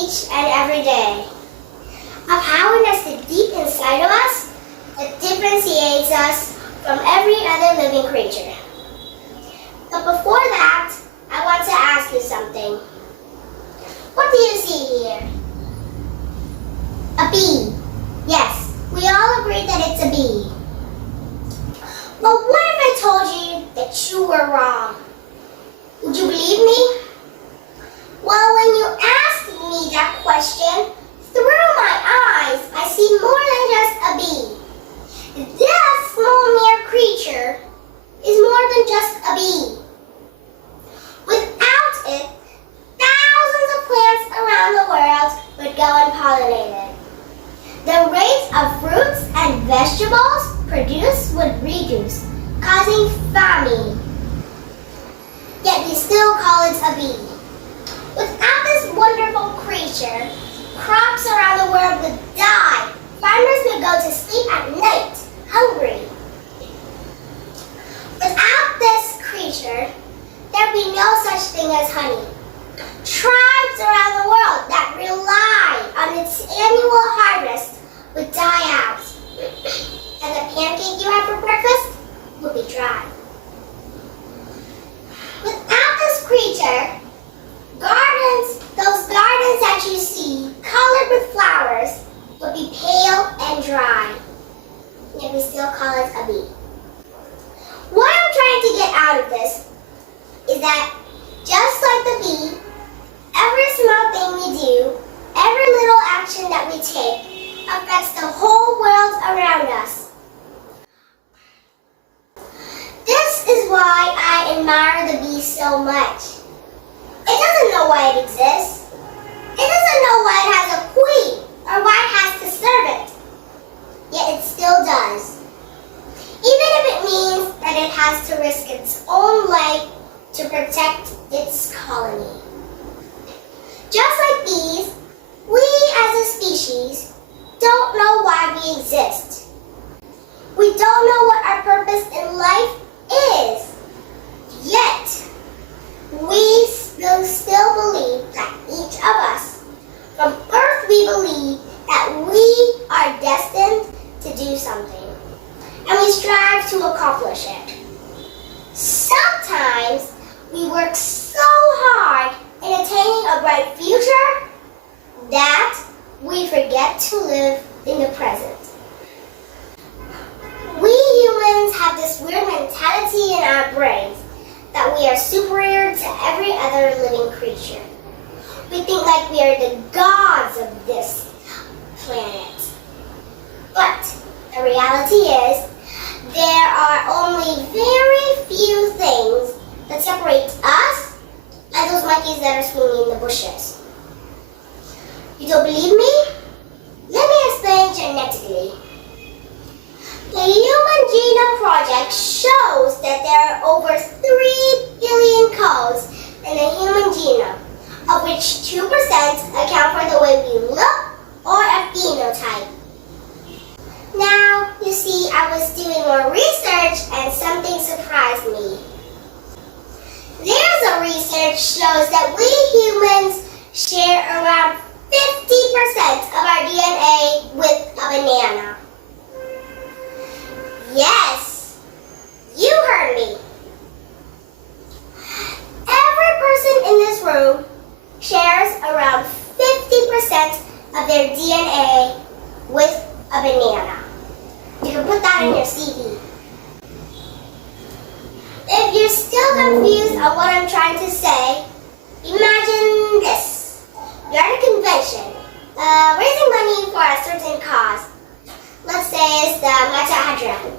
each and every day. A power nested deep inside of us that differentiates us from every other living creature. But before that, I want to ask you something. What do you see here? A bee. Yes, we all agree that it's a bee. But what if I told you that you were wrong? Would you believe me? Well, when you asked me that question, through my eyes, I see more than just a bee. This small mere creature is more than just a bee. Without it, thousands of plants around the world would go unpollinated. The rate of fruits and vegetables produced would reduce, causing famine. Yet we still call it a bee. Without this wonderful creature, crops around the world would die. Farmers would go to sleep at night, hungry. Without this creature, there'd be no such thing as honey. Tribes around the world that rely on its annual harvest would die out. And the pancake you had for breakfast would be dry. Without this creature, those gardens that you see, colored with flowers, would be pale and dry. Yet we still call it a bee. What I'm trying to get out of this is that just like the bee, every small thing we do, every little action that we take, affects the whole world around us. This is why I admire the bee so much. It doesn't know why it exists. It doesn't know why it has a queen or why it has to serve it. Yet it still does. Even if it means that it has to risk its own life to protect its colony. Just like bees, we as a species don't know why we exist. We don't know what our purpose in life is. Yet, we still believe that each of us, from birth we believe that we are destined to do something. And we strive to accomplish it. Sometimes we work so hard in attaining a bright future that we forget to live in the present. We humans have this weird mentality in our brains that we are superior to every other living creature. We think like we are the gods of this planet. But the reality is, there are only very few things that separate us and those monkeys that are swinging in the bushes. You don't believe me? Let me explain genetically. The Human Genome Project shows that there are over 3 billion codes in the human genome, of which 2% account for the way we look or a phenotype. Now, you see, I was doing more research and something surprised me. There's a research shows that we humans share around 50% of our DNA with a banana. Yes, you heard me. Every person in this room shares around 50% of their DNA with a banana. You can put that in your CV. If you're still confused on what I'm trying to say, imagine this. You're at a convention, raising money for a certain cause. Let's say it's the Mata Hadran.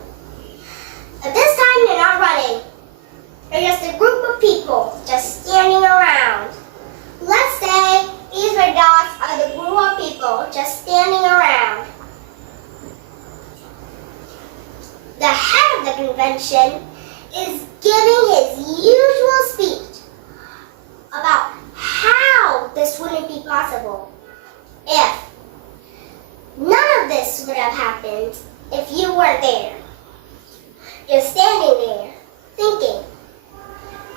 At this time, you're not running. You're just a group of people just standing around. Let's say these red dots are the group of people just standing around. The head of the convention is giving his usual speech about how this wouldn't be possible if none of this would have happened if you weren't there. You're standing there thinking,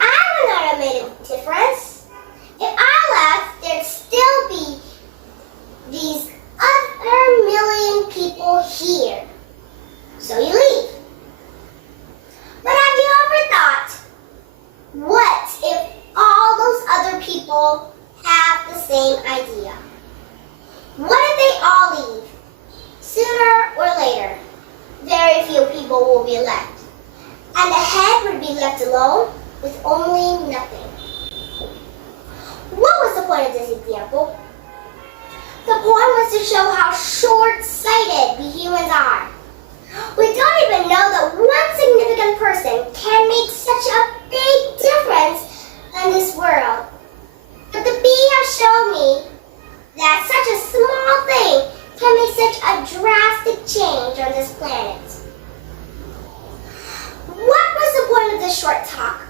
I would not have made a difference. If I left, there'd still be same idea. What if they all leave? Sooner or later, very few people will be left, and the head would be left alone with only nothing. What was the point of this example? The point was to show how short-sighted we humans are. We don't even know that one significant person can make such a big difference in this world. But the bee has shown me that such a small thing can make such a drastic change on this planet. What was the point of this short talk?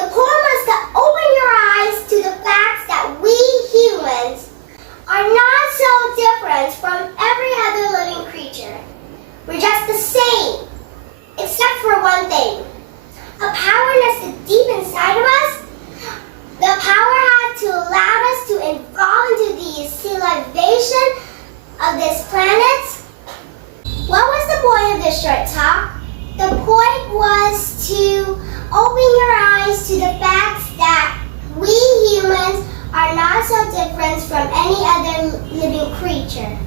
The point was to open your eyes to the facts that we humans are not so different from every other living creature. We're just the same, except for one thing. A power nested deep inside of us. The power had to allow us to evolve into the civilization of this planet. What was the point of this short talk? The point was to open your eyes to the facts that we humans are not so different from any other living creature.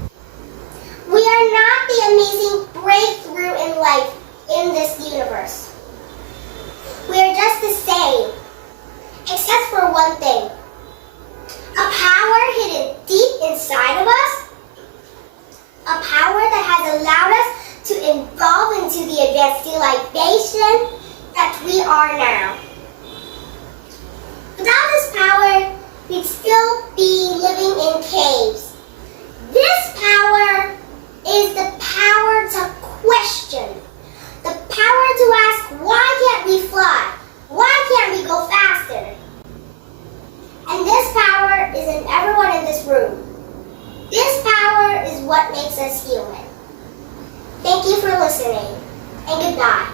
We are not the amazing breakthrough in life in this universe. We are just the same, except for one thing. A power hidden deep inside of us. A power that has allowed us to evolve into the advanced civilization that we are now. Without this power, we'd still be living in caves. This power is the power to question, the power to ask, why can't we fly? Why can't we go faster? And this power is in everyone in this room. This power is what makes us human. Thank you for listening, and goodbye.